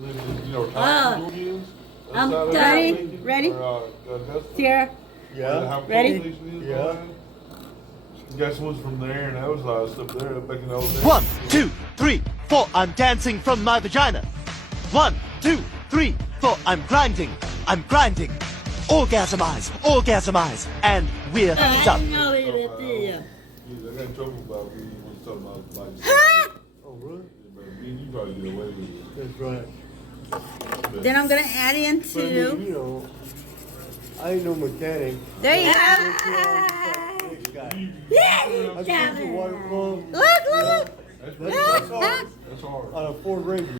I'm ready? Here. Yeah. Ready? Yeah. Guess what's from there, and that was stuff there back in the old days. 1, 2, 3, 4, I'm dancing from my vagina. 1, 2, 3, 4, I'm grinding. Orgasmize, and we're done. No, I got in trouble about me when talking about like. Oh, really? But me and you probably get away with it. That's right. Then I'm gonna add But I mean, into. you know, I ain't no mechanic. There you go. This guy. Yeah, I've seen the water flow. Look. That's That's hard. That's hard. On a Ford Ranger.